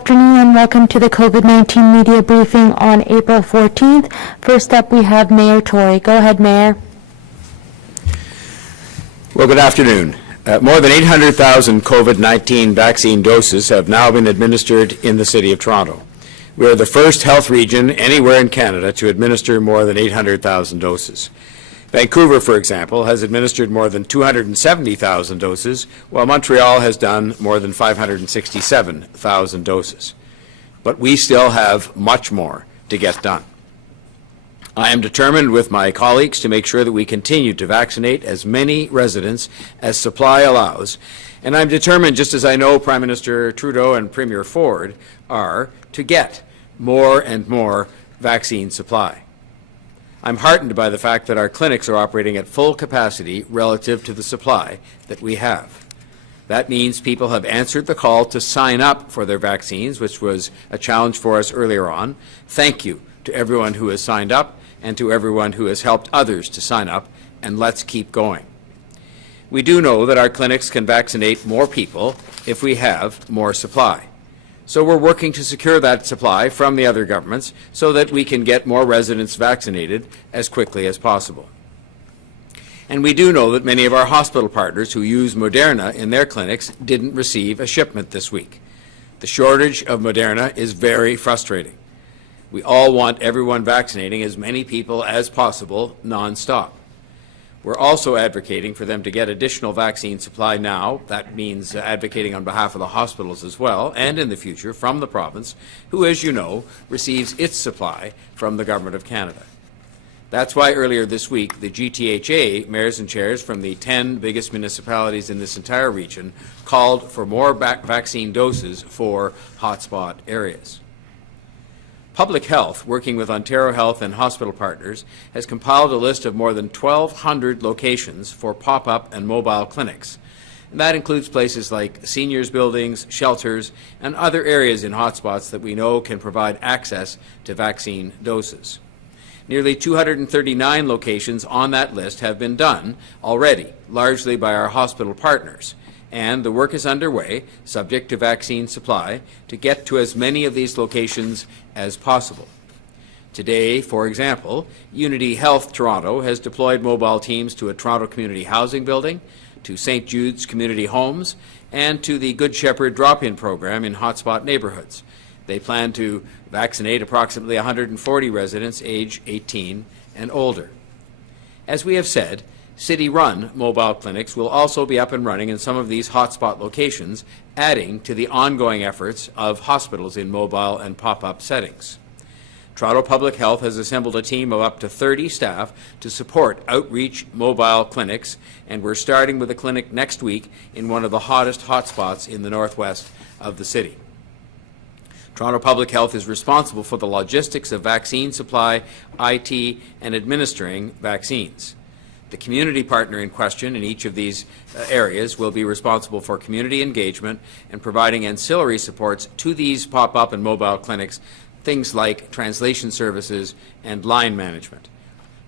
afternoon and welcome to the COVID-19 media briefing on April 14th. First up, we have Mayor Tory. Go ahead, Mayor. Well, good afternoon. More than 800,000 COVID-19 vaccine doses have now been administered in the City of Toronto. We are the first health region anywhere in Canada to administer more than 800,000 doses. Vancouver, for example, has administered more than 270,000 doses, while Montreal has done more than 567,000 doses. But we still have much more to get done. I am determined with my colleagues to make sure that we continue to vaccinate as many residents as supply allows, and I'm determined, just as I know Prime Minister Trudeau and Premier Ford are, to get more and more vaccine supply. I'm heartened by the fact that our clinics are operating at full capacity relative to the supply that we have. That means people have answered the call to sign up for their vaccines, which was a challenge for us earlier on. Thank you to everyone who has signed up and to everyone who has helped others to sign up, and let's keep going. We do know that our clinics can vaccinate more people if we have more supply. So we're working to secure that supply from the other governments so that we can get more residents vaccinated as quickly as possible. And we do know that many of our hospital partners who use Moderna in their clinics didn't receive a shipment this week. The shortage of Moderna is very frustrating. We all want everyone vaccinating as many people as possible non-stop. We're also advocating for them to get additional vaccine supply now. That means advocating on behalf of the hospitals as well, and in the future from the province, who, as you know, receives its supply from the Government of Canada. That's why earlier this week, the GTHA mayors and chairs from the 10 biggest municipalities in this entire region called for more vaccine doses for hotspot areas. Public Health, working with Ontario Health and hospital partners, has compiled a list of more than 1,200 locations for pop-up and mobile clinics. And that includes places like seniors' buildings, shelters, and other areas in hotspots that we know can provide access to vaccine doses. Nearly 239 locations on that list have been done already, largely by our hospital partners. And the work is underway, subject to vaccine supply, to get to as many of these locations as possible. Today, for example, Unity Health Toronto has deployed mobile teams to a Toronto community housing building, to St. Jude's Community Homes, and to the Good Shepherd drop-in program in hotspot neighborhoods. They plan to vaccinate approximately 140 residents age 18 and older. As we have said, city-run mobile clinics will also be up and running in some of these hotspot locations, adding to the ongoing efforts of hospitals in mobile and pop-up settings. Toronto Public Health has assembled a team of up to 30 staff to support outreach mobile clinics, and we're starting with a clinic next week in one of the hottest hotspots in the northwest of the city. Toronto Public Health is responsible for the logistics of vaccine supply, IT, and administering vaccines. The community partner in question in each of these areas will be responsible for community engagement and providing ancillary supports to these pop-up and mobile clinics, things like translation services and line management.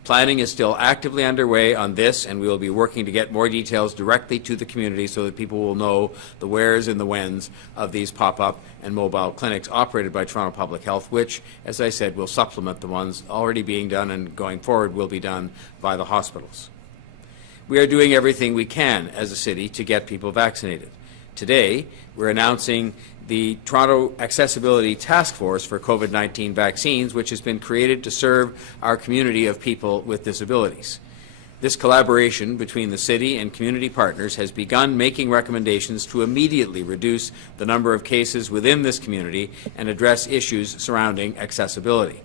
Planning is still actively underway on this, and we will be working to get more details directly to the community so that people will know the wheres and the whens of these pop-up and mobile clinics operated by Toronto Public Health, which, as I said, will supplement the ones already being done and going forward will be done by the hospitals. We are doing everything we can as a city to get people vaccinated. Today, we're announcing the Toronto Accessibility Task Force for COVID-19 vaccines, which has been created to serve our community of people with disabilities. This collaboration between the city and community partners has begun making recommendations to immediately reduce the number of cases within this community and address issues surrounding accessibility.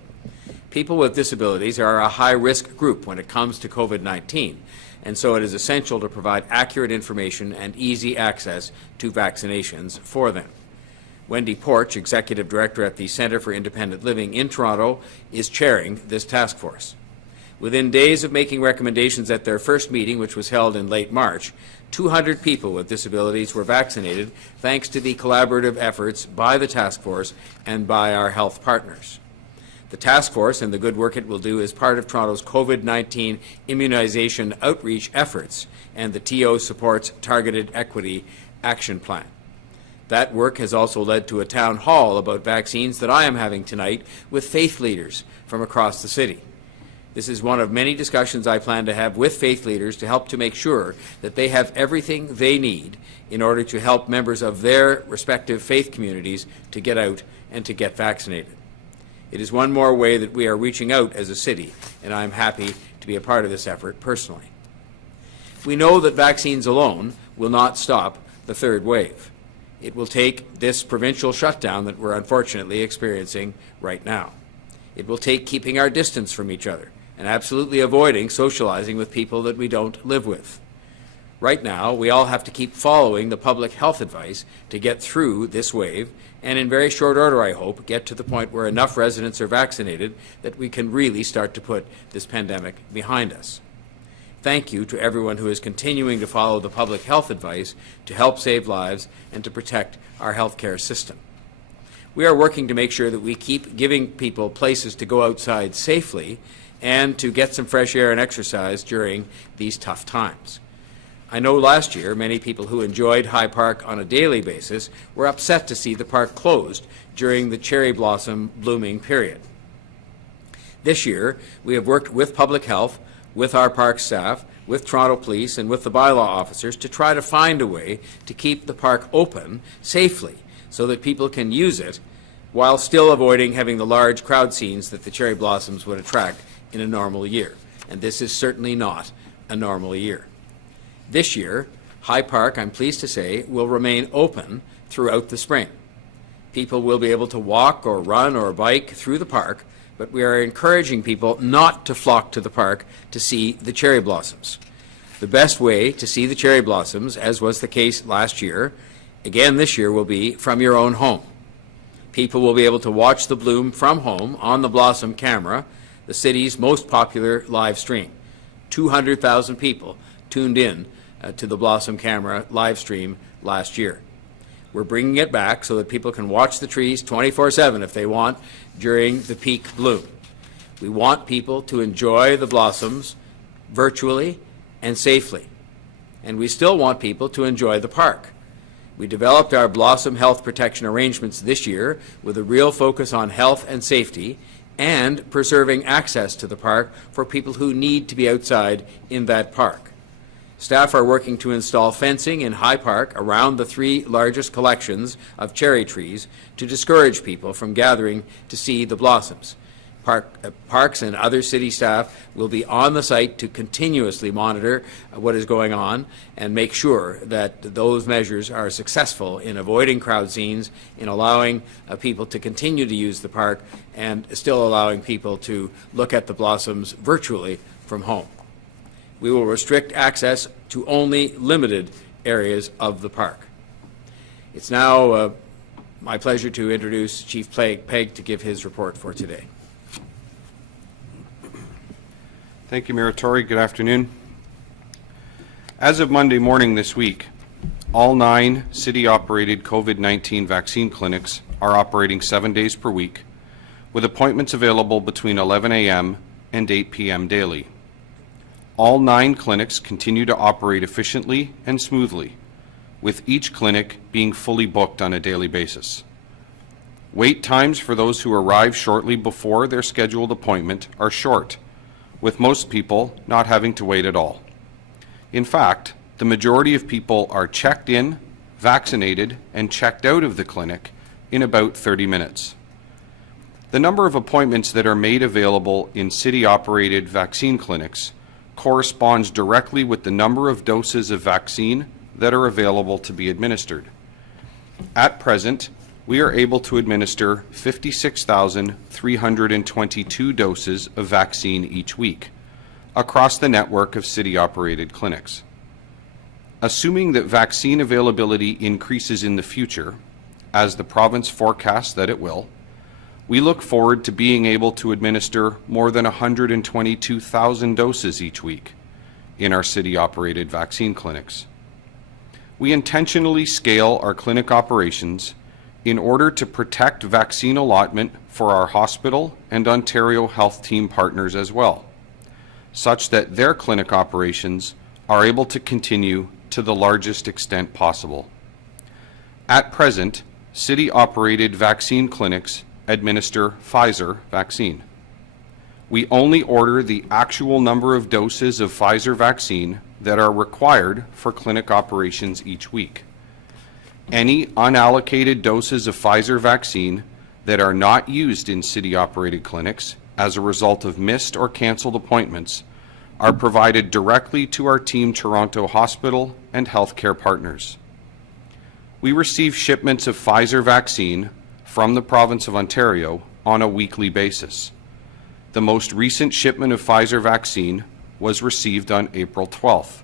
People with disabilities are a high-risk group when it comes to COVID-19, and so it is essential to provide accurate information and easy access to vaccinations for them. Wendy Porch, Executive Director at the Centre for Independent Living in Toronto, is chairing this task force. Within days of making recommendations at their first meeting, which was held in late March, 200 people with disabilities were vaccinated thanks to the collaborative efforts by the task force and by our health partners. The task force and the good work it will do is part of Toronto's COVID-19 immunization outreach efforts, and the TO supports Targeted Equity Action Plan. That work has also led to a town hall about vaccines that I am having tonight with faith leaders from across the city. This is one of many discussions I plan to have with faith leaders to help to make sure that they have everything they need in order to help members of their respective faith communities to get out and to get vaccinated. It is one more way that we are reaching out as a city, and I am happy to be a part of this effort personally. We know that vaccines alone will not stop the third wave. It will take this provincial shutdown that we're unfortunately experiencing right now. It will take keeping our distance from each other and absolutely avoiding socializing with people that we don't live with. Right now, we all have to keep following the public health advice to get through this wave, and in very short order, I hope, get to the point where enough residents are vaccinated that we can really start to put this pandemic behind us. Thank you to everyone who is continuing to follow the public health advice to help save lives and to protect our healthcare system. We are working to make sure that we keep giving people places to go outside safely and to get some fresh air and exercise during these tough times. I know last year many people who enjoyed High Park on a daily basis were upset to see the park closed during the cherry blossom blooming period. This year, we have worked with public health, with our park staff, with Toronto Police, and with the bylaw officers to try to find a way to keep the park open safely so that people can use it while still avoiding having the large crowd scenes that the cherry blossoms would attract in a normal year. And this is certainly not a normal year. This year, High Park, I'm pleased to say, will remain open throughout the spring. People will be able to walk or run or bike through the park, but we are encouraging people not to flock to the park to see the cherry blossoms. The best way to see the cherry blossoms, as was the case last year, again this year, will be from your own home. People will be able to watch the bloom from home on the Blossom camera, the city's most popular live stream. 200,000 people tuned in to the Blossom camera live stream last year. We're bringing it back so that people can watch the trees 24/7 if they want during the peak bloom. We want people to enjoy the blossoms virtually and safely. And we still want people to enjoy the park. We developed our Blossom health protection arrangements this year with a real focus on health and safety and preserving access to the park for people who need to be outside in that park. Staff are working to install fencing in High Park around the 3 largest collections of cherry trees to discourage people from gathering to see the blossoms. Parks and other city staff will be on the site to continuously monitor what is going on and make sure that those measures are successful in avoiding crowd scenes, in allowing people to continue to use the park, and still allowing people to look at the blossoms virtually from home. We will restrict access to only limited areas of the park. It's now my pleasure to introduce Chief Pegg to give his report for today. Thank you, Mayor Tory. Good afternoon. As of Monday morning this week, all 9 city-operated COVID-19 vaccine clinics are operating 7 days per week, with appointments available between 11 a.m. and 8 p.m. daily. All 9 clinics continue to operate efficiently and smoothly, with each clinic being fully booked on a daily basis. Wait times for those who arrive shortly before their scheduled appointment are short, with most people not having to wait at all. In fact, the majority of people are checked in, vaccinated, and checked out of the clinic in about 30 minutes. The number of appointments that are made available in city-operated vaccine clinics corresponds directly with the number of doses of vaccine that are available to be administered. At present, we are able to administer 56,322 doses of vaccine each week across the network of city-operated clinics. Assuming that vaccine availability increases in the future, as the province forecasts that it will, we look forward to being able to administer more than 122,000 doses each week in our city-operated vaccine clinics. We intentionally scale our clinic operations in order to protect vaccine allotment for our hospital and Ontario Health Team partners as well, such that their clinic operations are able to continue to the largest extent possible. At present, city-operated vaccine clinics administer Pfizer vaccine. We only order the actual number of doses of Pfizer vaccine that are required for clinic operations each week. Any unallocated doses of Pfizer vaccine that are not used in city-operated clinics as a result of missed or canceled appointments are provided directly to our Team Toronto Hospital and healthcare partners. We receive shipments of Pfizer vaccine from the province of Ontario on a weekly basis. The most recent shipment of Pfizer vaccine was received on April 12th.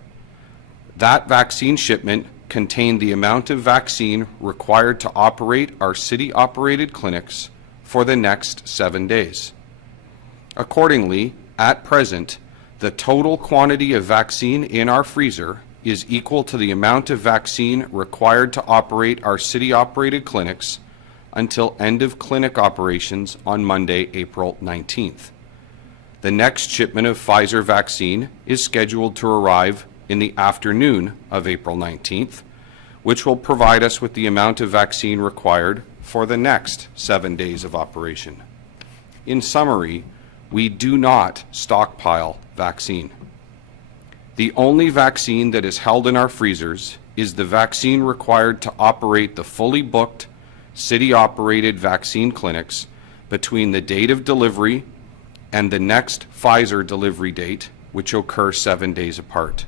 That vaccine shipment contained the amount of vaccine required to operate our city-operated clinics for the next 7 days. Accordingly, at present, the total quantity of vaccine in our freezer is equal to the amount of vaccine required to operate our city-operated clinics until end of clinic operations on Monday, April 19th. The next shipment of Pfizer vaccine is scheduled to arrive in the afternoon of April 19th, which will provide us with the amount of vaccine required for the next 7 days of operation. In summary, we do not stockpile vaccine. The only vaccine that is held in our freezers is the vaccine required to operate the fully booked, city-operated vaccine clinics between the date of delivery and the next Pfizer delivery date, which occur 7 days apart.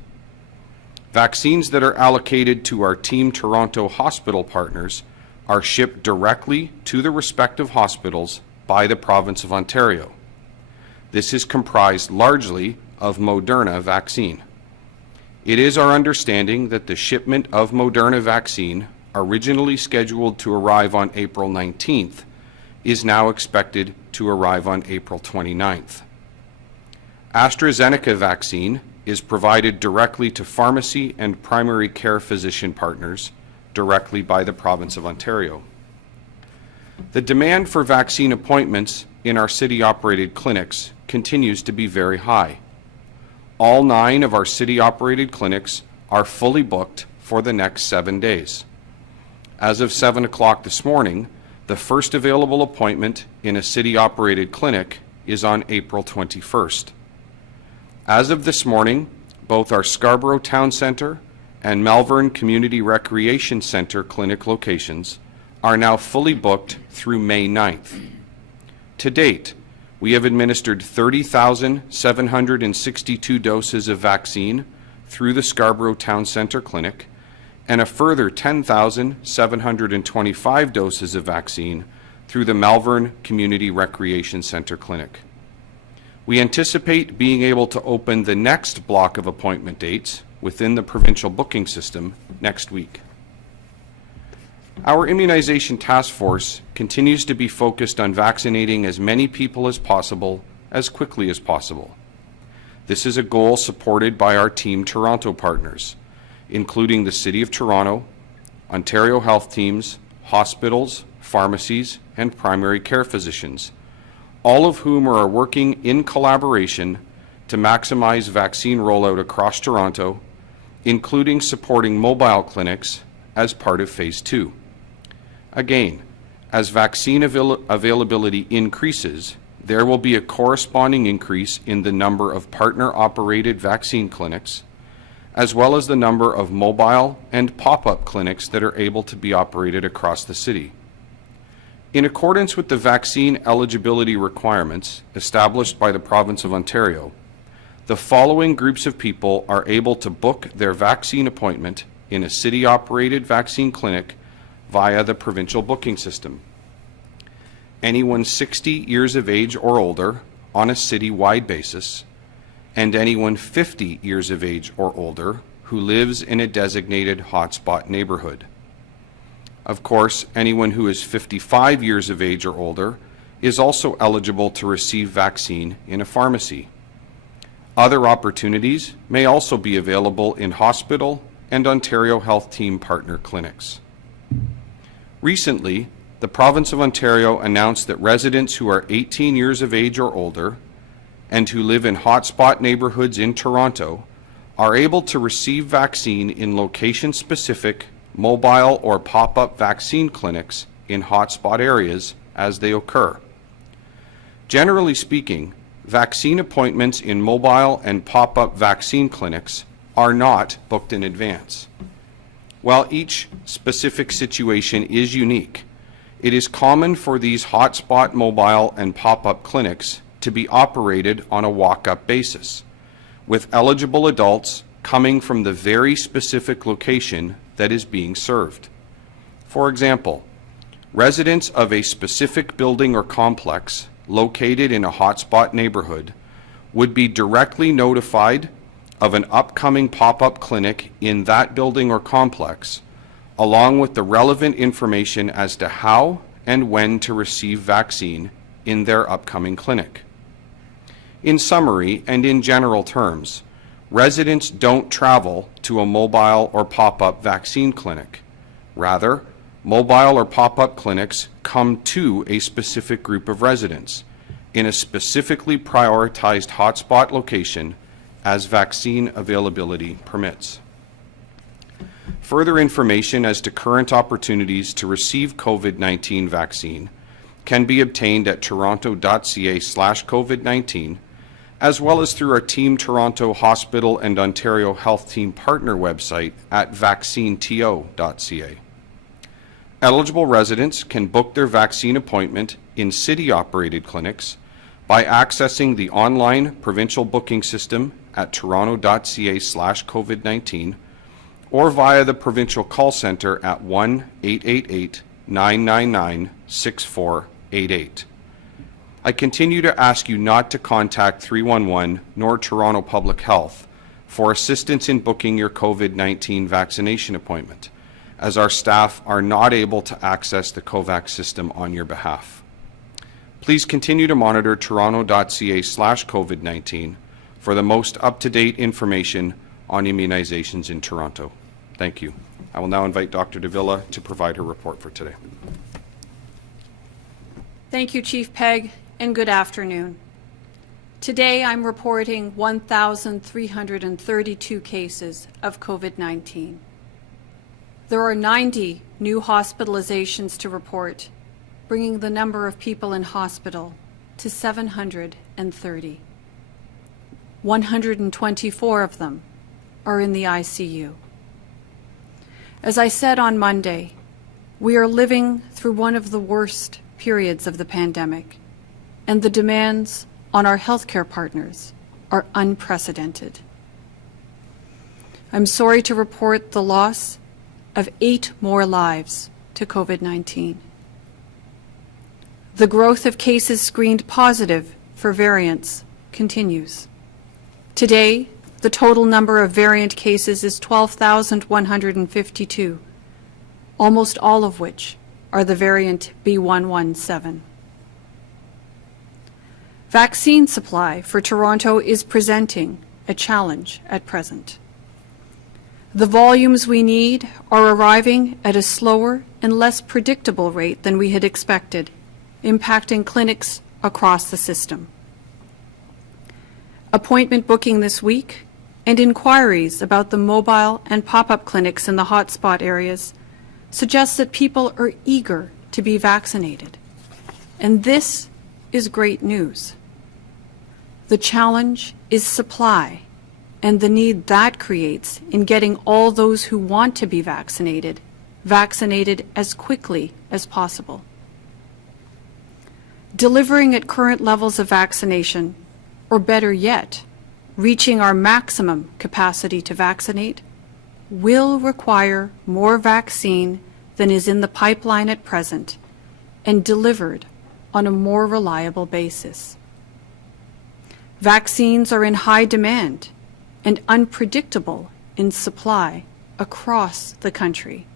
Vaccines that are allocated to our Team Toronto hospital partners are shipped directly to the respective hospitals by the province of Ontario. This is comprised largely of Moderna vaccine. It is our understanding that the shipment of Moderna vaccine, originally scheduled to arrive on April 19th, is now expected to arrive on April 29th. AstraZeneca vaccine is provided directly to pharmacy and primary care physician partners directly by the province of Ontario. The demand for vaccine appointments in our city-operated clinics continues to be very high. All 9 of our city-operated clinics are fully booked for the next 7 days. As of 7 o'clock this morning, the first available appointment in a city-operated clinic is on April 21st. As of this morning, both our Scarborough Town Centre and Malvern Community Recreation Centre clinic locations are now fully booked through May 9th. To date, we have administered 30,762 doses of vaccine through the Scarborough Town Centre Clinic and a further 10,725 doses of vaccine through the Malvern Community Recreation Centre Clinic. We anticipate being able to open the next block of appointment dates within the provincial booking system next week. Our immunization task force continues to be focused on vaccinating as many people as possible, as quickly as possible. This is a goal supported by our Team Toronto partners, including the City of Toronto, Ontario health teams, hospitals, pharmacies, and primary care physicians, all of whom are working in collaboration to maximize vaccine rollout across Toronto, including supporting mobile clinics as part of Phase 2. Again, as vaccine availability increases, there will be a corresponding increase in the number of partner-operated vaccine clinics, as well as the number of mobile and pop-up clinics that are able to be operated across the city. In accordance with the vaccine eligibility requirements established by the Province of Ontario, the following groups of people are able to book their vaccine appointment in a city-operated vaccine clinic via the provincial booking system. Anyone 60 years of age or older on a city-wide basis, and anyone 50 years of age or older who lives in a designated hotspot neighborhood. Of course, anyone who is 55 years of age or older is also eligible to receive vaccine in a pharmacy. Other opportunities may also be available in hospital and Ontario Health Team partner clinics. Recently, the Province of Ontario announced that residents who are 18 years of age or older and who live in hotspot neighborhoods in Toronto are able to receive vaccine in location-specific mobile or pop-up vaccine clinics in hotspot areas as they occur. Generally speaking, vaccine appointments in mobile and pop-up vaccine clinics are not booked in advance. While each specific situation is unique, it is common for these hotspot mobile and pop-up clinics to be operated on a walk-up basis, with eligible adults coming from the very specific location that is being served. For example, residents of a specific building or complex located in a hotspot neighborhood would be directly notified of an upcoming pop-up clinic in that building or complex, along with the relevant information as to how and when to receive vaccine in their upcoming clinic. In summary and in general terms, residents don't travel to a mobile or pop-up vaccine clinic. Rather, mobile or pop-up clinics come to a specific group of residents in a specifically prioritized hotspot location as vaccine availability permits. Further information as to current opportunities to receive COVID-19 vaccine can be obtained at toronto.ca/COVID-19, as well as through our Team Toronto Hospital and Ontario Health Team Partner website at vaccineto.ca. Eligible residents can book their vaccine appointment in city-operated clinics by accessing the online provincial booking system at toronto.ca/COVID-19 or via the provincial call center at 1-888-999-6488. I continue to ask you not to contact 311 nor Toronto Public Health for assistance in booking your COVID-19 vaccination appointment, as our staff are not able to access the COVAX system on your behalf. Please continue to monitor toronto.ca/COVID-19 for the most up-to-date information on immunizations in Toronto. Thank you. I will now invite Dr. Davila to provide her report for today. Thank you, Chief Pegg, and good afternoon. Today I'm reporting 1,332 cases of COVID-19. There are 90 new hospitalizations to report, bringing the number of people in hospital to 730. 124 of them are in the ICU. As I said on Monday, we are living through one of the worst periods of the pandemic, and the demands on our healthcare partners are unprecedented. I'm sorry to report the loss of 8 more lives to COVID-19. The growth of cases screened positive for variants continues. Today, the total number of variant cases is 12,152, almost all of which are the variant B117. Vaccine supply for Toronto is presenting a challenge at present. The volumes we need are arriving at a slower and less predictable rate than we had expected, impacting clinics across the system. Appointment booking this week and inquiries about the mobile and pop-up clinics in the hotspot areas suggest that people are eager to be vaccinated. And this is great news. The challenge is supply and the need that creates in getting all those who want to be vaccinated as quickly as possible. Delivering at current levels of vaccination, or better yet, reaching our maximum capacity to vaccinate, will require more vaccine than is in the pipeline at present and delivered on a more reliable basis. Vaccines are in high demand and unpredictable in supply across the country.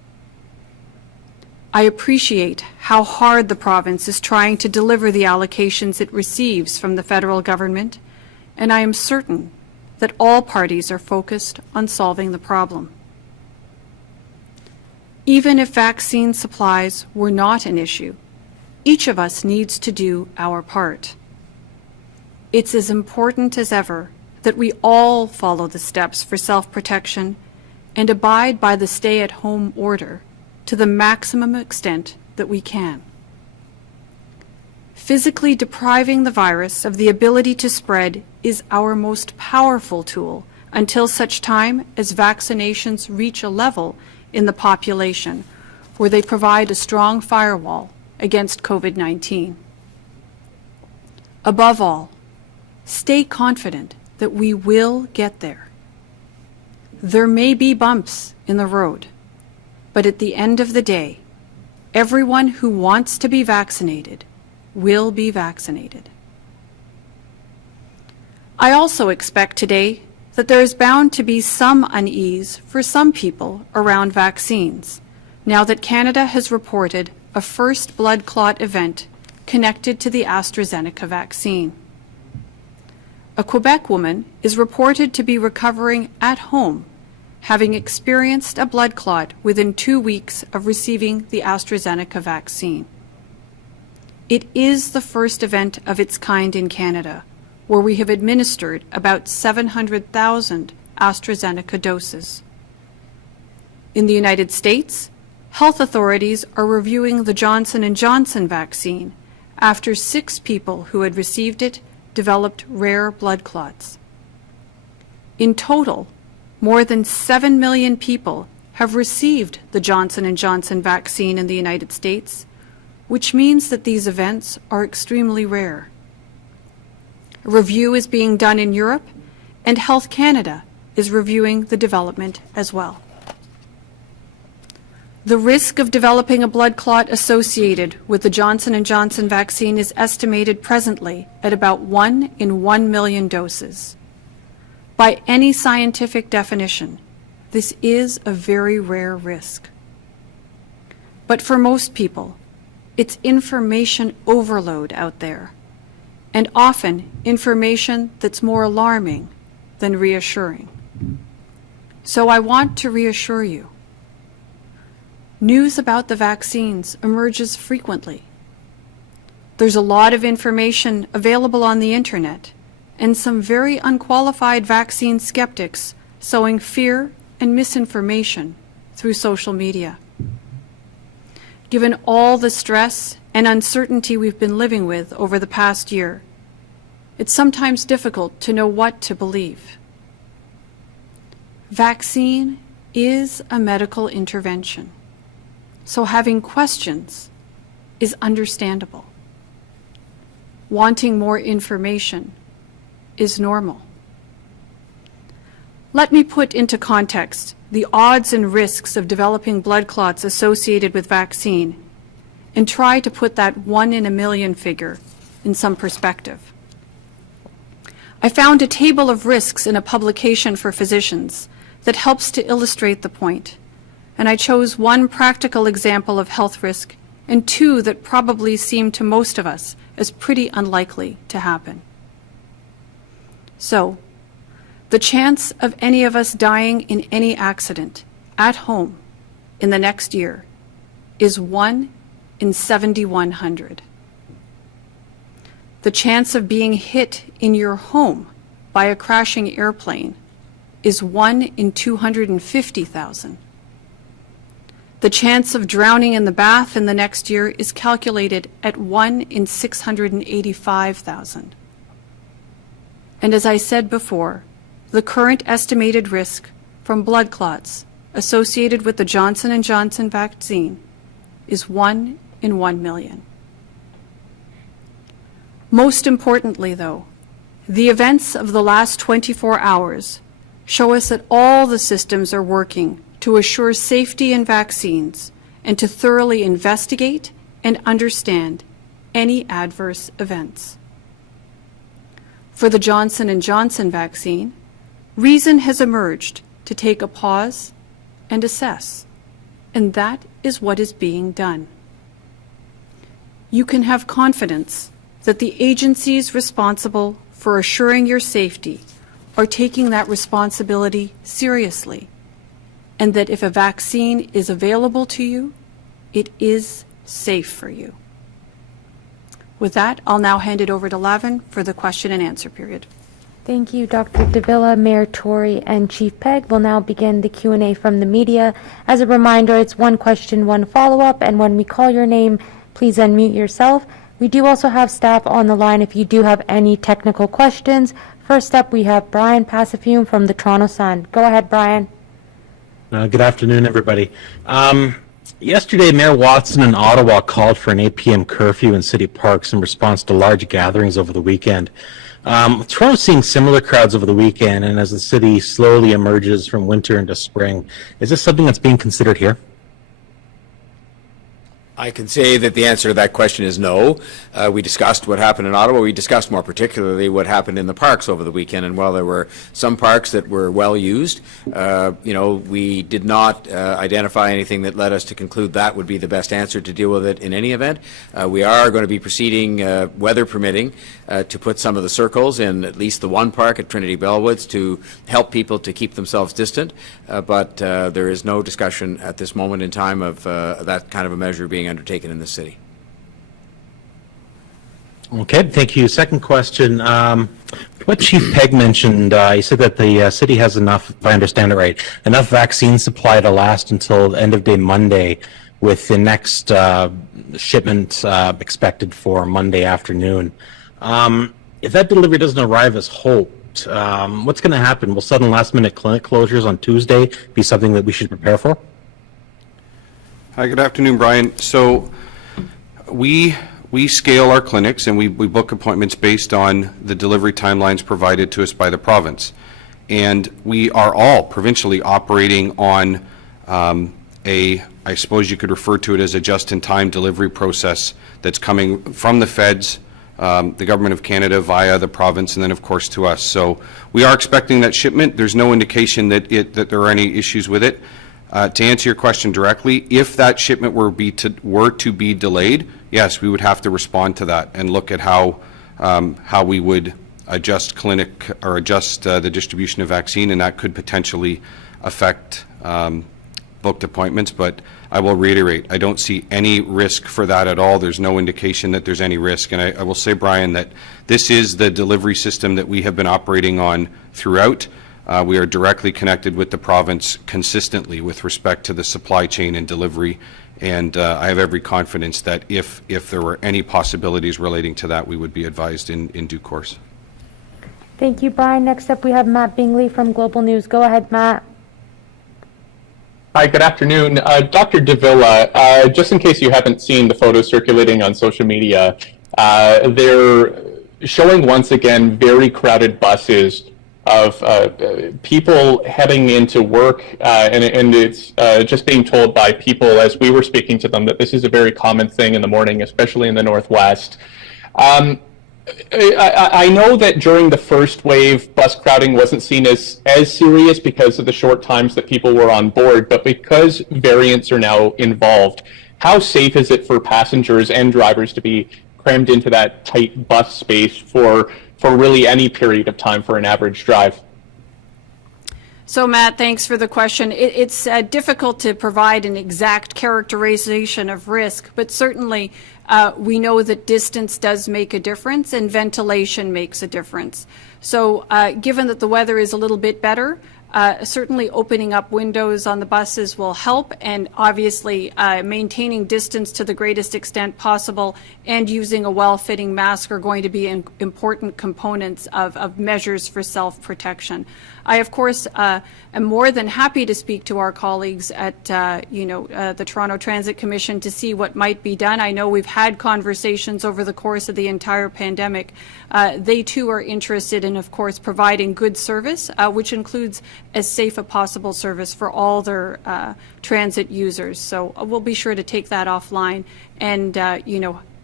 I appreciate how hard the province is trying to deliver the allocations it receives from the federal government, and I am certain that all parties are focused on solving the problem. Even if vaccine supplies were not an issue, each of us needs to do our part. It's as important as ever that we all follow the steps for self-protection and abide by the stay-at-home order to the maximum extent that we can. Physically depriving the virus of the ability to spread is our most powerful tool until such time as vaccinations reach a level in the population where they provide a strong firewall against COVID-19. Above all, stay confident that we will get there. There may be bumps in the road, but at the end of the day, everyone who wants to be vaccinated will be vaccinated. I also expect today that there is bound to be some unease for some people around vaccines, now that Canada has reported a first blood clot event connected to the AstraZeneca vaccine. A Quebec woman is reported to be recovering at home, having experienced a blood clot within 2 weeks of receiving the AstraZeneca vaccine. It is the first event of its kind in Canada, where we have administered about 700,000 AstraZeneca doses. In the United States, health authorities are reviewing the Johnson & Johnson vaccine after 6 people who had received it developed rare blood clots. In total, more than 7 million people have received the Johnson & Johnson vaccine in the United States, which means that these events are extremely rare. A review is being done in Europe, and Health Canada is reviewing the development as well. The risk of developing a blood clot associated with the Johnson & Johnson vaccine is estimated presently at about 1 in 1 million doses. By any scientific definition, this is a very rare risk. But for most people, it's information overload out there, and often information that's more alarming than reassuring. So I want to reassure you. News about the vaccines emerges frequently. There's a lot of information available on the internet, and some very unqualified vaccine skeptics sowing fear and misinformation through social media. Given all the stress and uncertainty we've been living with over the past year, it's sometimes difficult to know what to believe. Vaccine is a medical intervention, so having questions is understandable. Wanting more information is normal. Let me put into context the odds and risks of developing blood clots associated with vaccine and try to put that 1 in a million figure in some perspective. I found a table of risks in a publication for physicians that helps to illustrate the point, and I chose one practical example of health risk and 2 that probably seem to most of us as pretty unlikely to happen. So, the chance of any of us dying in any accident at home in the next year is 1 in 7,100. The chance of being hit in your home by a crashing airplane is 1 in 250,000. The chance of drowning in the bath in the next year is calculated at 1 in 685,000. And as I said before, the current estimated risk from blood clots associated with the Johnson & Johnson vaccine is 1 in 1 million. Most importantly, though, the events of the last 24 hours show us that all the systems are working to assure safety in vaccines and to thoroughly investigate and understand any adverse events. For the Johnson & Johnson vaccine, reason has emerged to take a pause and assess, and that is what is being done. You can have confidence that the agencies responsible for assuring your safety are taking that responsibility seriously, and that if a vaccine is available to you, it is safe for you. With that, I'll now hand it over to Lavin for the question and answer period. Thank you, Dr. Davila, Mayor Tory, and Chief Pegg. We'll now begin the Q&A from the media. As a reminder, it's one question, one follow-up, and when we call your name, please unmute yourself. We do also have staff on the line if you do have any technical questions. First up, we have Brian Passafume from the Toronto Sun. Go ahead, Brian. Good afternoon, everybody. Yesterday, Mayor Watson in Ottawa called for an 8 p.m. curfew in city parks in response to large gatherings over the weekend. Toronto's seeing similar crowds over the weekend, and as the city slowly emerges from winter into spring, is this something that's being considered here? I can say that the answer to that question is no. We discussed what happened in Ottawa. We discussed more particularly what happened in the parks over the weekend. And while there were some parks that were well used, we did not identify anything that led us to conclude that would be the best answer to deal with it in any event. We are going to be proceeding, weather permitting, to put some of the circles in at least the one park at Trinity Bellwoods to help people to keep themselves distant. But there is no discussion at this moment in time of that kind of a measure being undertaken in the city. Okay, thank you. Second question. What Chief Pegg mentioned, he said that the city has enough, if I understand it right, enough vaccine supply to last until the end of day Monday, with the next shipment expected for Monday afternoon. If that delivery doesn't arrive as hoped, what's going to happen? Will sudden last-minute clinic closures on Tuesday be something that we should prepare for? Hi, good afternoon, Brian. So we scale our clinics and we book appointments based on the delivery timelines provided to us by the province. And we are all provincially operating on I suppose you could refer to it as a just-in-time delivery process that's coming from the feds, the Government of Canada via the province, and then of course to us. So we are expecting that shipment. There's no indication that there are any issues with it. To answer your question directly, if that shipment were to be delayed, yes, we would have to respond to that and look at how we would adjust clinic or adjust the distribution of vaccine, and that could potentially affect booked appointments. But I will reiterate, I don't see any risk for that at all. There's no indication that there's any risk. And I will say, Brian, that this is the delivery system that we have been operating on throughout. We are directly connected with the province consistently with respect to the supply chain and delivery, and I have every confidence that if there were any possibilities relating to that, we would be advised in due course. Thank you, Brian. Next up, we have Matt Bingley from Global News. Go ahead, Matt. Hi, good afternoon. Dr. Davila, just in case you haven't seen the photos circulating on social media, they're showing once again very crowded buses of people heading into work, and it's just being told by people as we were speaking to them that this is a very common thing in the morning, especially in the Northwest. I know that during the first wave, bus crowding wasn't seen as serious because of the short times that people were on board, but because variants are now involved, how safe is it for passengers and drivers to be crammed into that tight bus space for really any period of time for an average drive? So, Matt, thanks for the question. It's difficult to provide an exact characterization of risk, but certainly we know that distance does make a difference and ventilation makes a difference. So given that the weather is a little bit better, certainly opening up windows on the buses will help, and obviously maintaining distance to the greatest extent possible and using a well-fitting mask are going to be important components of measures for self-protection. I, of course, am more than happy to speak to our colleagues at the Toronto Transit Commission to see what might be done. I know we've had conversations over the course of the entire pandemic. They too are interested in, of course, providing good service, which includes as safe a possible service for all their transit users. So we'll be sure to take that offline and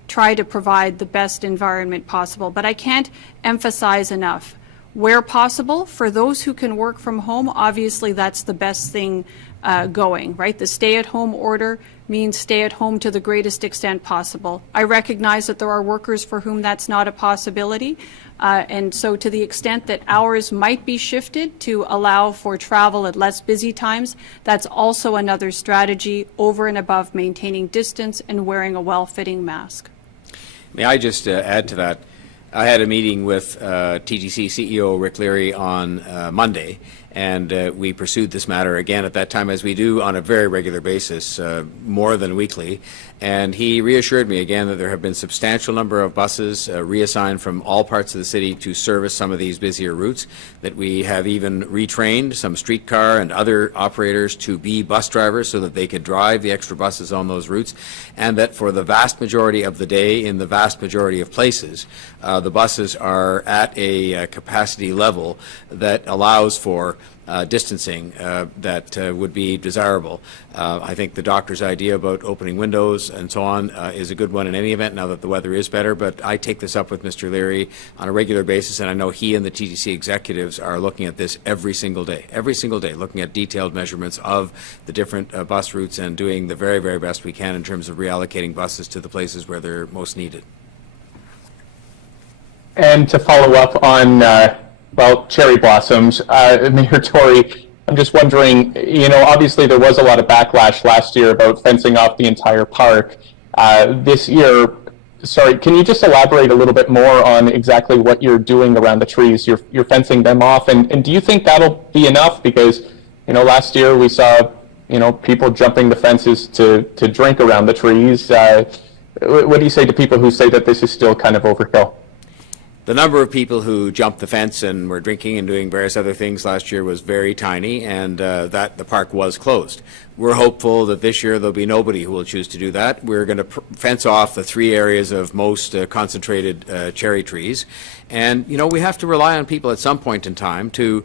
try to provide the best environment possible. But I can't emphasize enough, where possible, for those who can work from home, obviously that's the best thing going, right? The stay-at-home order means stay at home to the greatest extent possible. I recognize that there are workers for whom that's not a possibility, and so to the extent that hours might be shifted to allow for travel at less busy times, that's also another strategy over and above maintaining distance and wearing a well-fitting mask. May I just add to that? I had a meeting with TTC CEO Rick Leary on Monday, and we pursued this matter again at that time, as we do on a very regular basis, more than weekly. And he reassured me again that there have been substantial number of buses reassigned from all parts of the city to service some of these busier routes, that we have even retrained some streetcar and other operators to be bus drivers so that they could drive the extra buses on those routes, and that for the vast majority of the day, in the vast majority of places, the buses are at a capacity level that allows for distancing that would be desirable. I think the doctor's idea about opening windows and so on is a good one in any event, now that the weather is better, but I take this up with Mr. Leary on a regular basis, and I know he and the TTC executives are looking at this every single day, looking at detailed measurements of the different bus routes and doing the very, very best we can in terms of reallocating buses to the places where they're most needed. And to follow up on, well, cherry blossoms, Mayor Tory, I'm just wondering, you know, obviously there was a lot of backlash last year about fencing off the entire park. This year, sorry, can you just elaborate a little bit more on exactly what you're doing around the trees? You're fencing them off, and do you think that'll be enough? Because, you know, last year we saw, you know, people jumping the fences to drink around the trees. What do you say to people who say that this is still kind of overkill? The number of people who jumped the fence and were drinking and doing various other things last year was very tiny, and that the park was closed. We're hopeful that this year there'll be nobody who will choose to do that. We're going to fence off the 3 areas of most concentrated cherry trees. And, you know, we have to rely on people at some point in time to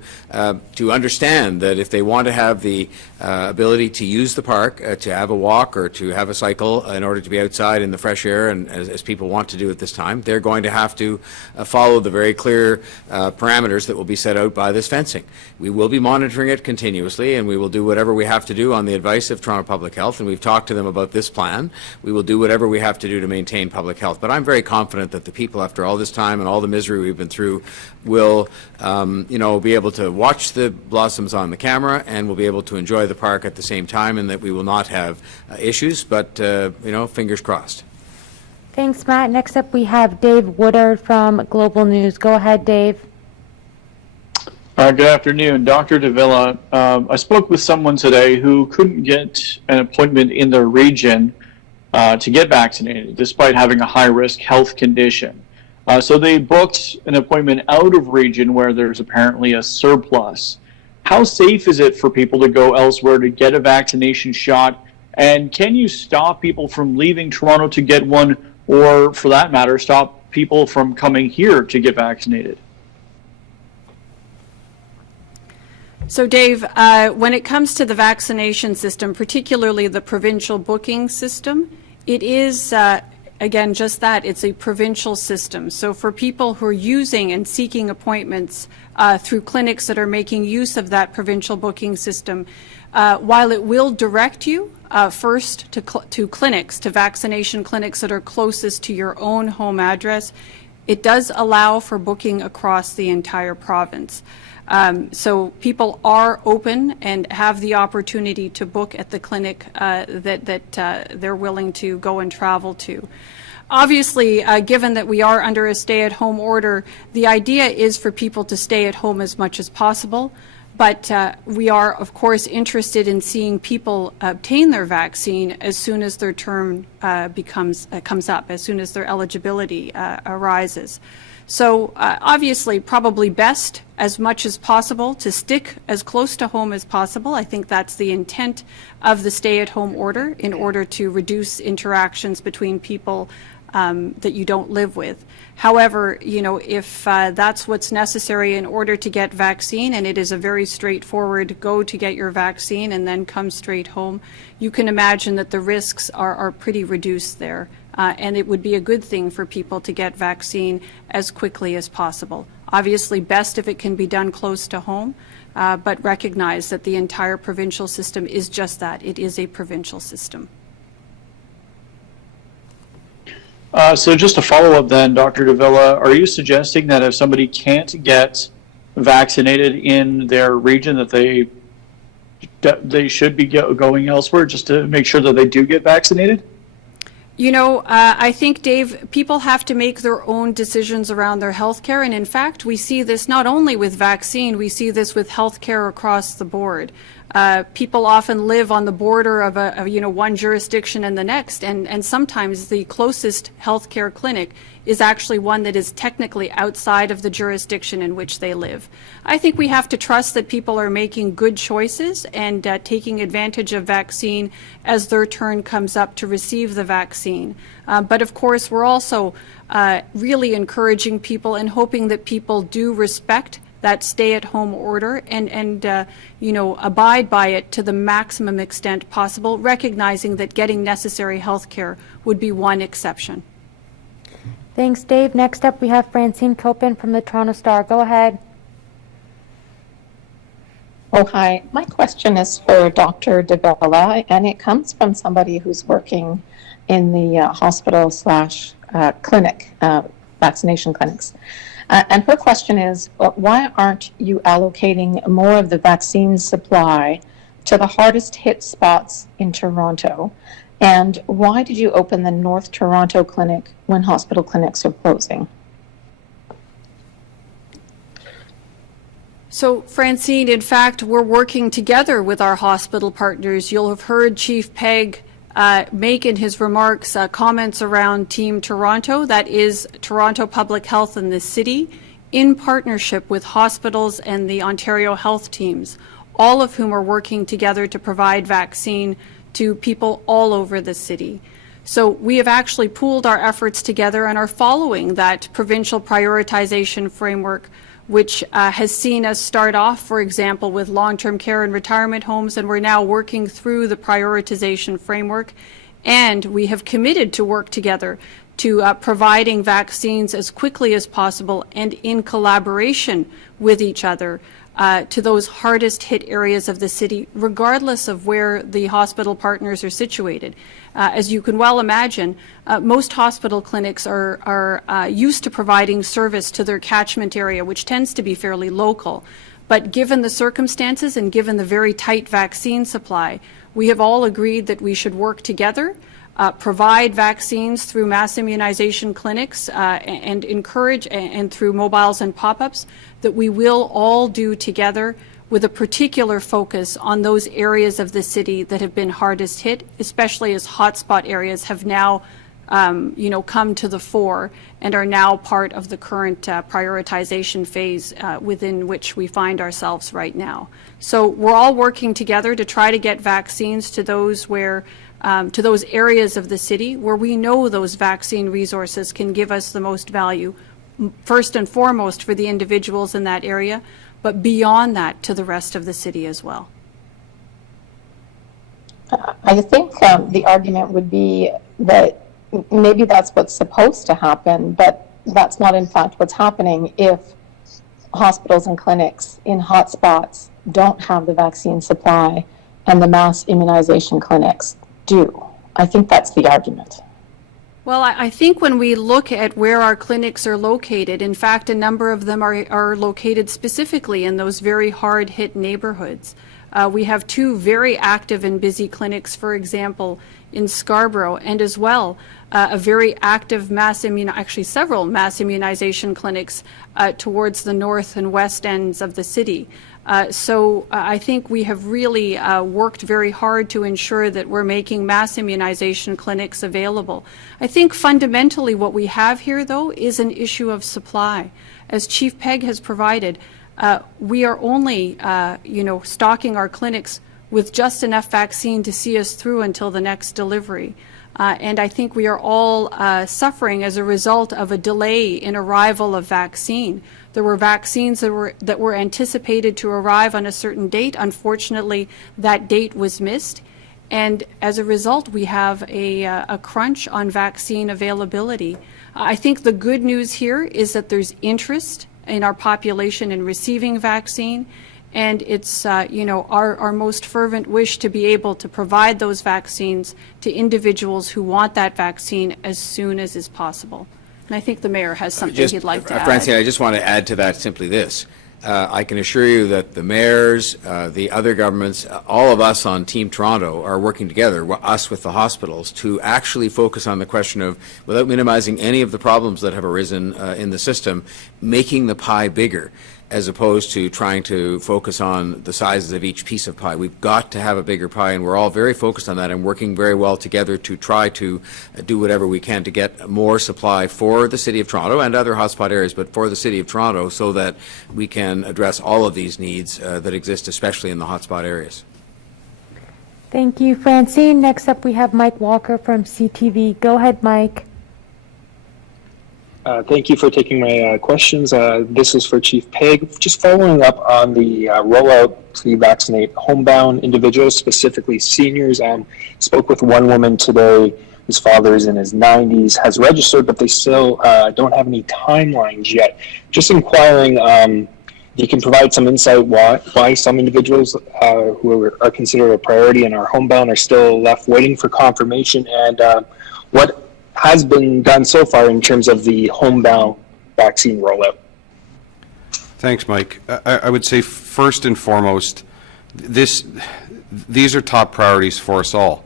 understand that if they want to have the ability to use the park, to have a walk or to have a cycle in order to be outside in the fresh air, and as people want to do at this time, they're going to have to follow the very clear parameters that will be set out by this fencing. We will be monitoring it continuously, and we will do whatever we have to do on the advice of Toronto Public Health, and we've talked to them about this plan. We will do whatever we have to do to maintain public health. But I'm very confident that the people, after all this time and all the misery we've been through, will you know, be able to watch the blossoms on the camera, and will be able to enjoy the park at the same time, and that we will not have issues, but you know, fingers crossed. Thanks, Matt. Next up, we have Dave Woodard from Global News. Go ahead, Dave. Good afternoon, Dr. Davila. I spoke with someone today who couldn't get an appointment in their region to get vaccinated, despite having a high-risk health condition. So they booked an appointment out of region where there's apparently a surplus. How safe is it for people to go elsewhere to get a vaccination shot? And can you stop people from leaving Toronto to get one, or for that matter, stop people from coming here to get vaccinated? So, Dave, when it comes to the vaccination system, particularly the provincial booking system, it is, again, just that. It's a provincial system. So for people who are using and seeking appointments through clinics that are making use of that provincial booking system, while it will direct you first to clinics, to vaccination clinics that are closest to your own home address, it does allow for booking across the entire province. So people are open and have the opportunity to book at the clinic that they're willing to go and travel to. Obviously, given that we are under a stay-at-home order, the idea is for people to stay at home as much as possible. But we are, of course, interested in seeing people obtain their vaccine as soon as their term comes up, as soon as their eligibility arises. So obviously, probably best as much as possible to stick as close to home as possible. I think that's the intent of the stay-at-home order, in order to reduce interactions between people that you don't live with. However, you know, if that's what's necessary in order to get vaccine, and it is a very straightforward go to get your vaccine and then come straight home, you can imagine that the risks are pretty reduced there. And it would be a good thing for people to get vaccine as quickly as possible. Obviously, best if it can be done close to home, but recognize that the entire provincial system is just that. It is a provincial system. So just to follow up then, Dr. Davila, are you suggesting that if somebody can't get vaccinated in their region, that they should be going elsewhere just to make sure that they do get vaccinated? You know, I think, Dave, people have to make their own decisions around their health care. And in fact, we see this not only with vaccine, we see this with health care across the board. People often live on the border of one jurisdiction and the next, and sometimes the closest healthcare clinic is actually one that is technically outside of the jurisdiction in which they live. I think we have to trust that people are making good choices and taking advantage of vaccine as their turn comes up to receive the vaccine. But of course, we're also really encouraging people and hoping that people do respect that stay-at-home order and abide by it to the maximum extent possible, recognizing that getting necessary health care would be one exception. Thanks, Dave. Next up, we have Francine Copin from the Toronto Star. Go ahead. Oh, hi. My question is for Dr. Davila, and it comes from somebody who's working in the hospital/clinic, vaccination clinics. And her question is, why aren't you allocating more of the vaccine supply to the hardest hit spots in Toronto? And why did you open the North Toronto clinic when hospital clinics are closing? So, Francine, in fact, we're working together with our hospital partners. You'll have heard Chief Pegg make in his remarks comments around Team Toronto, that is Toronto Public Health in the city, in partnership with hospitals and the Ontario Health teams, all of whom are working together to provide vaccine to people all over the city. So we have actually pooled our efforts together and are following that provincial prioritization framework, which has seen us start off, for example, with long-term care and retirement homes, and we're now working through the prioritization framework. And we have committed to work together to providing vaccines as quickly as possible and in collaboration with each other to those hardest hit areas of the city, regardless of where the hospital partners are situated. As you can well imagine, most hospital clinics are used to providing service to their catchment area, which tends to be fairly local. But given the circumstances and given the very tight vaccine supply, we have all agreed that we should work together, provide vaccines through mass immunization clinics and encourage, and through mobiles and pop-ups, that we will all do together with a particular focus on those areas of the city that have been hardest hit, especially as hotspot areas have now come to the fore and are now part of the current prioritization phase within which we find ourselves right now. So we're all working together to try to get vaccines to those to those areas of the city where we know those vaccine resources can give us the most value, first and foremost for the individuals in that area, but beyond that to the rest of the city as well. I think the argument would be that maybe that's what's supposed to happen, but that's not in fact what's happening if hospitals and clinics in hotspots don't have the vaccine supply and the mass immunization clinics do. I think that's the argument. Well, I think when we look at where our clinics are located, in fact, a number of them are located specifically in those very hard-hit neighborhoods. We have two very active and busy clinics, for example, in Scarborough, and as well a very active several mass immunization clinics towards the north and west ends of the city. So I think we have really worked very hard to ensure that we're making mass immunization clinics available. I think fundamentally what we have here, though, is an issue of supply. As Chief Pegg has provided, we are only, stocking our clinics with just enough vaccine to see us through until the next delivery. And I think we are all suffering as a result of a delay in arrival of vaccine. There were vaccines that were anticipated to arrive on a certain date. Unfortunately, that date was missed. And as a result, we have a crunch on vaccine availability. I think the good news here is that there's interest in our population in receiving vaccine. And it's, our most fervent wish to be able to provide those vaccines to individuals who want that vaccine as soon as is possible. And I think the mayor has something he'd like to add. Francine, I just want to add to that simply this. I can assure you that the mayors, the other governments, all of us on Team Toronto are working together, us with the hospitals, to actually focus on the question of, without minimizing any of the problems that have arisen in the system, making the pie bigger, as opposed to trying to focus on the sizes of each piece of pie. We've got to have a bigger pie, and we're all very focused on that and working very well together to try to do whatever we can to get more supply for the City of Toronto and other hotspot areas, but for the City of Toronto, so that we can address all of these needs that exist, especially in the hotspot areas. Thank you, Francine. Next up, we have Mike Walker from CTV. Go ahead, Mike. Thank you for taking my questions. This is for Chief Peg. Just following up on the rollout to vaccinate homebound individuals, specifically seniors. Spoke with one woman today whose father is in his 90s, has registered, but they still don't have any timelines yet. Just inquiring, you can provide some insight why some individuals who are considered a priority and are homebound are still left waiting for confirmation, and what has been done so far in terms of the homebound vaccine rollout. Thanks, Mike. I would say first and foremost, these are top priorities for us all,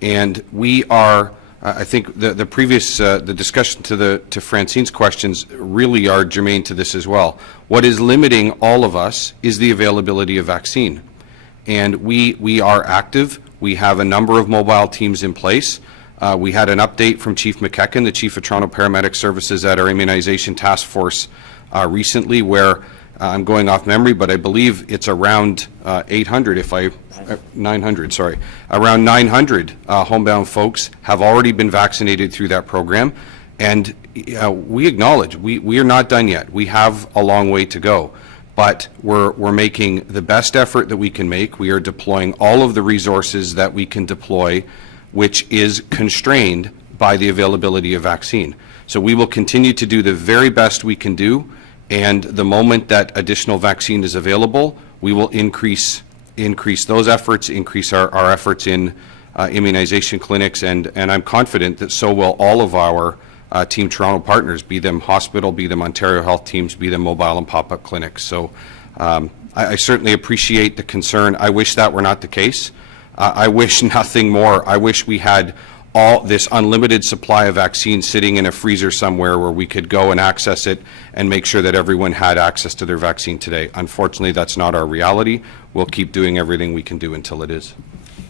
and we are. I think the previous the discussion to Francine's questions really are germane to this as well. What is limiting all of us is the availability of vaccine, and we are active. We have a number of mobile teams in place. We had an update from Chief McEachern, the Chief of Toronto Paramedic Services, at our immunization task force recently, where I'm going off memory, but I believe it's around 900, sorry. Around 900 homebound folks have already been vaccinated through that program. And we acknowledge we are not done yet. We have a long way to go. But we're making the best effort that we can make. We are deploying all of the resources that we can deploy, which is constrained by the availability of vaccine. So we will continue to do the very best we can do, and the moment that additional vaccine is available, we will increase those efforts, increase our efforts in immunization clinics, and I'm confident that so will all of our Team Toronto partners, be them hospital, be them Ontario Health teams, be them mobile and pop-up clinics. So I certainly appreciate the concern. I wish that were not the case. I wish nothing more. I wish we had all this unlimited supply of vaccine sitting in a freezer somewhere where we could go and access it and make sure that everyone had access to their vaccine today. Unfortunately, that's not our reality. We'll keep doing everything we can do until it is.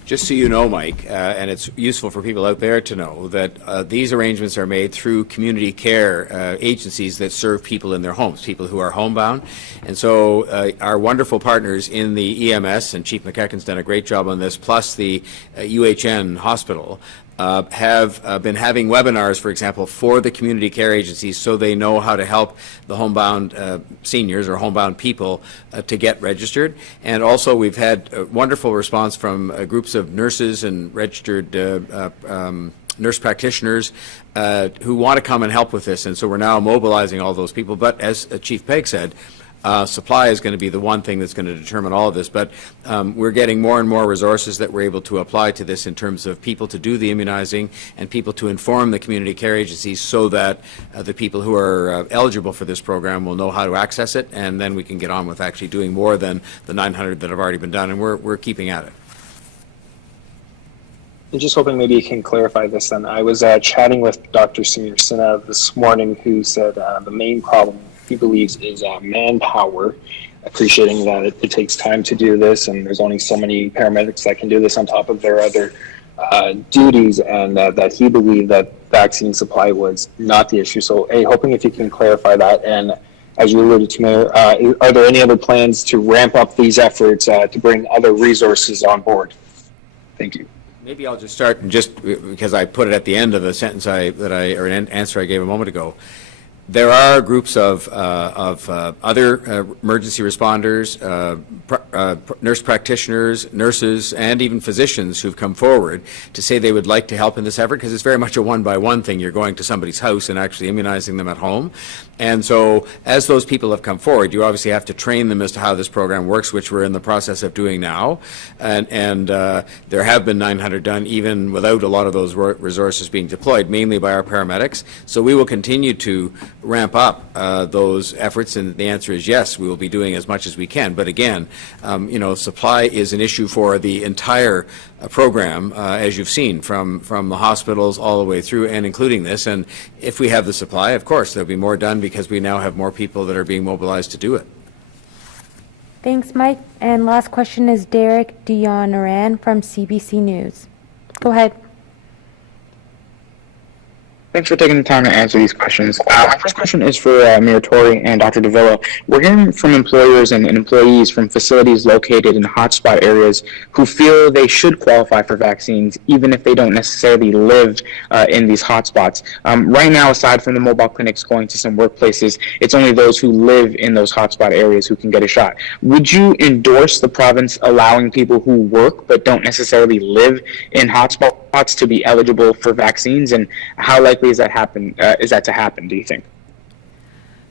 Just so you know, Mike, and it's useful for people out there to know that these arrangements are made through community care agencies that serve people in their homes, people who are homebound. And so our wonderful partners in the EMS, and Chief McEachern's done a great job on this, plus the UHN hospital, have been having webinars, for example, for the community care agencies, so they know how to help the homebound seniors or homebound people to get registered. And also we've had a wonderful response from groups of nurses and registered nurse practitioners who want to come and help with this. And so we're now mobilizing all those people. But as Chief Peg said, supply is going to be the one thing that's going to determine all of this, but we're getting more and more resources that we're able to apply to this in terms of people to do the immunizing and people to inform the community care agencies, so that the people who are eligible for this program will know how to access it, and then we can get on with actually doing more than the 900 that have already been done, and we're keeping at it. I'm just hoping maybe you can clarify this then. I was chatting with Dr. Samir Sinha this morning, who said the main problem he believes is manpower, appreciating that it takes time to do this, and there's only so many paramedics that can do this on top of their other duties, and that he believed that vaccine supply was not the issue. So, hoping if you can clarify that, and as you alluded to, Mayor, are there any other plans to ramp up these efforts to bring other resources on board? Thank you. Maybe I'll just start, just because I put it at the end of the sentence or an answer I gave a moment ago. There are groups of other emergency responders, nurse practitioners, nurses, and even physicians who've come forward to say they would like to help in this effort, because it's very much a one-by-one thing. You're going to somebody's house and actually immunizing them at home. And so as those people have come forward, you obviously have to train them as to how this program works, which we're in the process of doing now. And there have been 900 done even without a lot of those resources being deployed, mainly by our paramedics. So we will continue to ramp up those efforts? And the answer is yes, we will be doing as much as we can. But again, supply is an issue for the entire program, as you've seen, from the hospitals all the way through and including this. And if we have the supply, of course, there'll be more done because we now have more people that are being mobilized to do it. Thanks, Mike. And last question is Derek Dionaran from CBC News. Go ahead. Thanks for taking the time to answer these questions. My first question is for Mayor Tory and Dr. Davila. We're hearing from employers and employees from facilities located in hotspot areas who feel they should qualify for vaccines, even if they don't necessarily live in these hotspots. Right now, aside from the mobile clinics going to some workplaces, it's only those who live in those hotspot areas who can get a shot. Would you endorse the province allowing people who work but don't necessarily live in hotspots to be eligible for vaccines, and how likely is that to happen, do you think?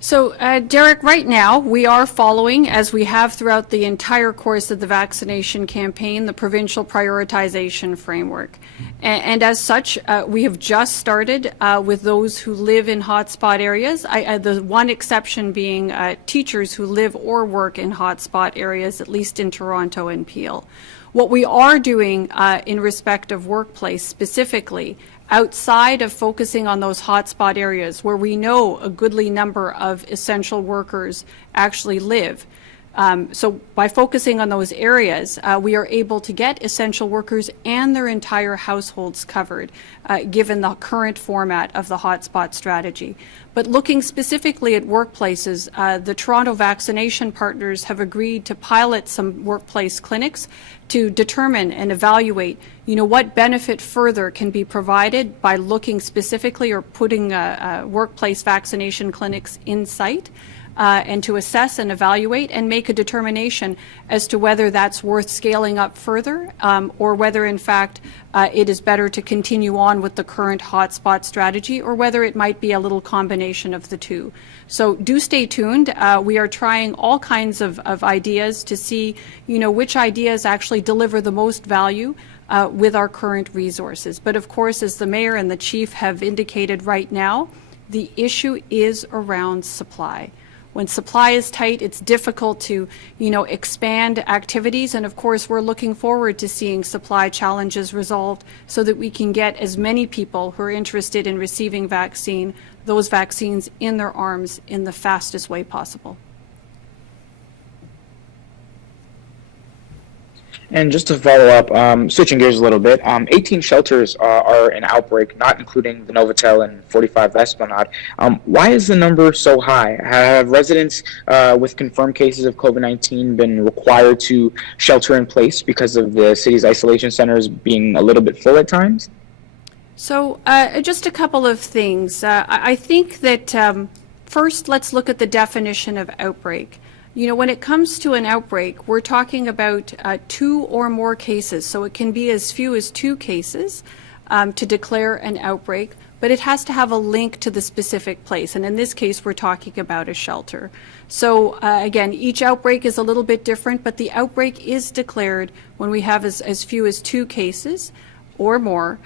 So, Derek, right now we are following, as we have throughout the entire course of the vaccination campaign, the provincial prioritization framework. And as such, we have just started with those who live in hotspot areas, the one exception being teachers who live or work in hotspot areas, at least in Toronto and Peel. What we are doing in respect of workplace specifically, outside of focusing on those hotspot areas where we know a goodly number of essential workers actually live. So by focusing on those areas, we are able to get essential workers and their entire households covered, given the current format of the hotspot strategy. But looking specifically at workplaces, the Toronto vaccination partners have agreed to pilot some workplace clinics to determine and evaluate, what benefit further can be provided by looking specifically or putting workplace vaccination clinics in site. And to assess and evaluate and make a determination as to whether that's worth scaling up further or whether, in fact, it is better to continue on with the current hotspot strategy or whether it might be a little combination of the two. So do stay tuned. We are trying all kinds of ideas to see, which ideas actually deliver the most value with our current resources. But of course, as the Mayor and the Chief have indicated right now, the issue is around supply. When supply is tight, it's difficult to, expand activities. And of course, we're looking forward to seeing supply challenges resolved so that we can get as many people who are interested in receiving those vaccines in their arms in the fastest way possible. And just to follow up, switching gears a little bit, 18 shelters are in outbreak, not including the Novotel and 45 Esplanade. Why is the number so high? Have residents with confirmed cases of COVID-19 been required to shelter in place because of the city's isolation centers being a little bit full at times? So just a couple of things. I think that first, let's look at the definition of outbreak. When it comes to an outbreak, we're talking about 2 or more cases. So it can be as few as 2 cases to declare an outbreak, but it has to have a link to the specific place. And in this case, we're talking about a shelter. So again, each outbreak is a little bit different, but the outbreak is declared when we have as few as 2 cases or more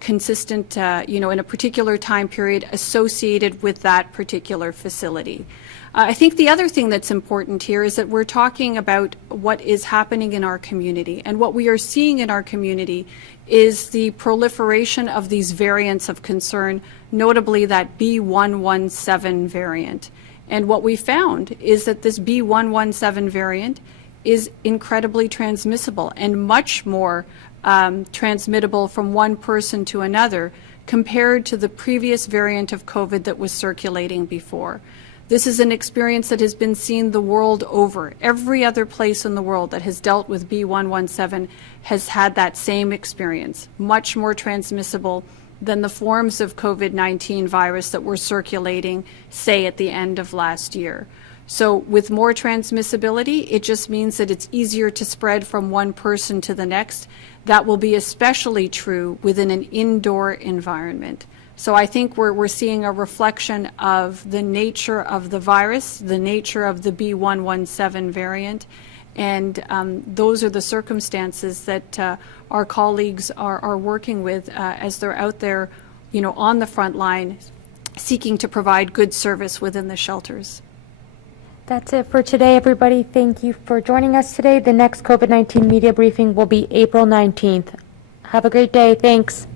consistent, in a particular time period associated with that particular facility. I think the other thing that's important here is that we're talking about what is happening in our community. And what we are seeing in our community is the proliferation of these variants of concern, notably that B117 variant. And what we found is that this B117 variant is incredibly transmissible and much more transmittable from one person to another compared to the previous variant of COVID that was circulating before. This is an experience that has been seen the world over. Every other place in the world that has dealt with B117 has had that same experience, much more transmissible than the forms of COVID-19 virus that were circulating, say, at the end of last year. So with more transmissibility, it just means that it's easier to spread from one person to the next. That will be especially true within an indoor environment. So I think we're seeing a reflection of the nature of the virus, the nature of the B117 variant, and those are the circumstances that our colleagues are working with as they're out there, on the front line, seeking to provide good service within the shelters. That's it for today, everybody. Thank you for joining us today. The next COVID-19 media briefing will be April 19th. Have a great day. Thanks.